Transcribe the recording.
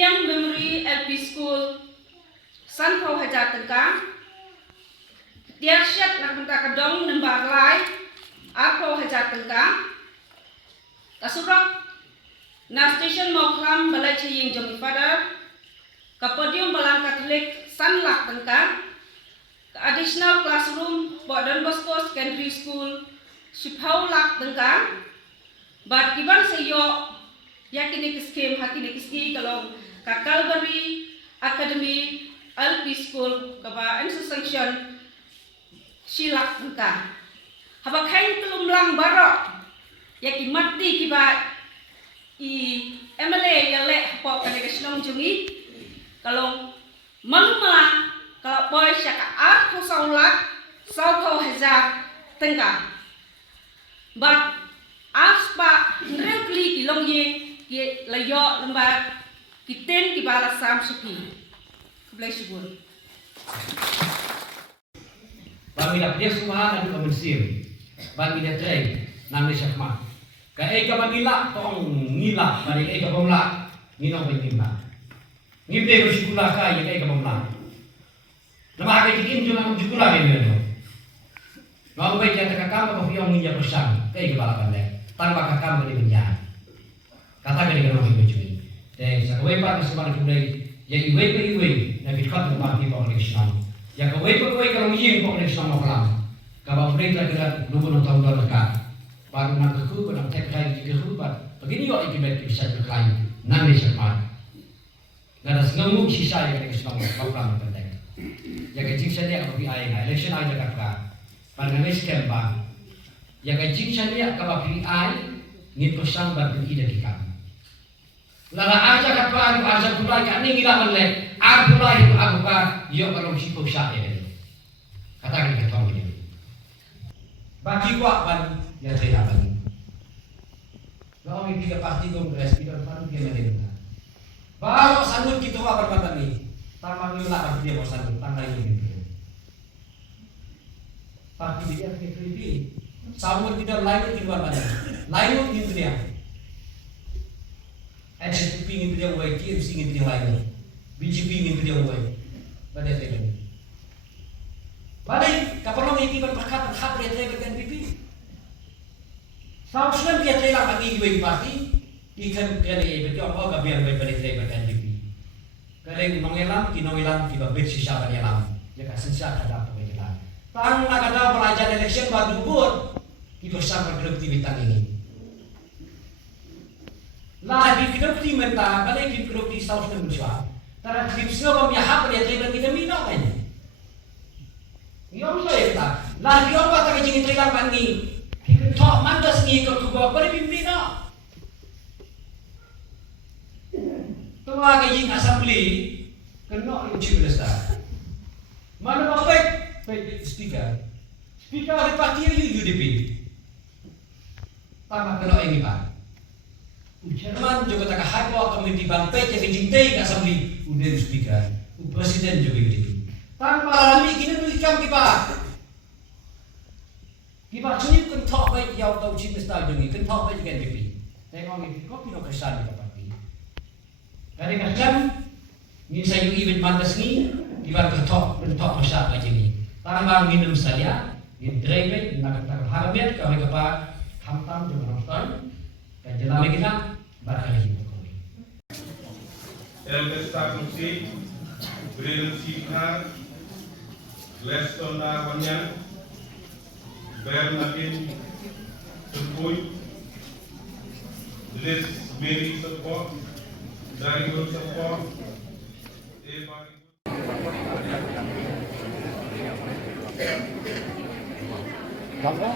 Uniang Memory LP School Sanpho Hajar Tengkang Tiar Syat nak minta kedong nembar lai Arpho Hajar Tengkang Kasurok na station Moklam Balai Chaying Jomi Father Ka podium Balang Katolik Sanlak Tengkang Ka additional classroom Don Bosco Secondary School Shipau Lak Tengkang Bat kiban sayo yakini kiskim hakini kiski kalau ka Calvary Academy LP School kaba institution silak tengkang haba kain tulumlang barok yaki mati kiba i MLA yale po kanegation jungi kalau maluma kalau boy syaka arko saulak sauko hazar tengkang but aspa nrekli ilong ye layo lembar kiten di balas sam suki keblai subur bagi dak dia semua dan komersil bagi dia tray nang syakma ka ka manila tong ngila bari ka bomla ngino ngila ngibde bersyukurlah ka ka bomla nama ka tikin juna jukula ben no mau baik yang kakak apa yang ninja pesan ka balakan le tanpa kakak boleh menjadi kata kali kalau kita cuci, dan sekarang apa kesemuanya kudai, jadi iwe nak kita mati pengelection, ya kau kalau ingin pengelection malam, kalau mereka kira nunggu tahun dekat, baru nak keku, nak tekkai keku, begini orang ibarat bisa berklaim, nanti sempat, nada sengamu sisa yang kita semua malam penting, ya kecil saja kalau PI, election aja kakak, pada meskem bang, ya kecil saja kalau PI, ni pesan berbeda dari kami. Lala aja kat baru aja pulai kat ni gila menle. Ar pulai itu aku ka yo kalau si pusat ya. Kata kita tahu ini. Bagi gua ban ya saya ban. Kalau ini tiga pasti kongres kita pan dia mendengar. Baru sambut kita apa perbuatan ni. Tambah ni lah dia mau sambut tanggal ini. Pasti dia kredi. Sambut kita lain di luar mana. Lain di dunia. SPP ingin dia buat, TMC ingin dia lain, BJP ingin dia buat, pada saya ini. Balik, kapal orang ini berpakat hak dia terhadap NPP. Sahaja dia terhadap lagi dua parti, ikan kali betul apa kabar baik pada terhadap NPP. Kali mengelam, tiba bersisa mengelam, jika sisa ada apa mengelam. Tang nak ada pelajar election baru buat, kita sama produktivitas ini. Lah di kedokti mentah, balik di kedokti saus dan bersua. Tara di semua pemihak pada terima kita minum kan? Yang saya kata, lah di orang tak kecil itu hilang pani. Kita tak mandas ni ikut kubah pada pimpinan. Tuan kecil asambli kena uji belasah. Mana baik speaker dari parti UDP. Tambah kena ini pak. Jerman juga tak hafal komiti bantai jadi cintai asambli udah speaker, presiden juga gitu. Tanpa alami kini tu ikan kibar sini kentok baik jauh tahu cinta style jadi kentok baik kan pipi. Tengok ni kopi nak kesan di tempat ini. Kadang-kadang ni saya event mantas ni kibar kentok kesan baik ni. Tambah minum saja, ni drive nak harapnya kalau kita hantam dengan nonton. Jalan kita barangkali berkoli. Elvesta Kunci, Brilliant Sikha, Lestona Wanyan, Bernadine Sepuy, Liz Mary Support, Darigun Support, Apa?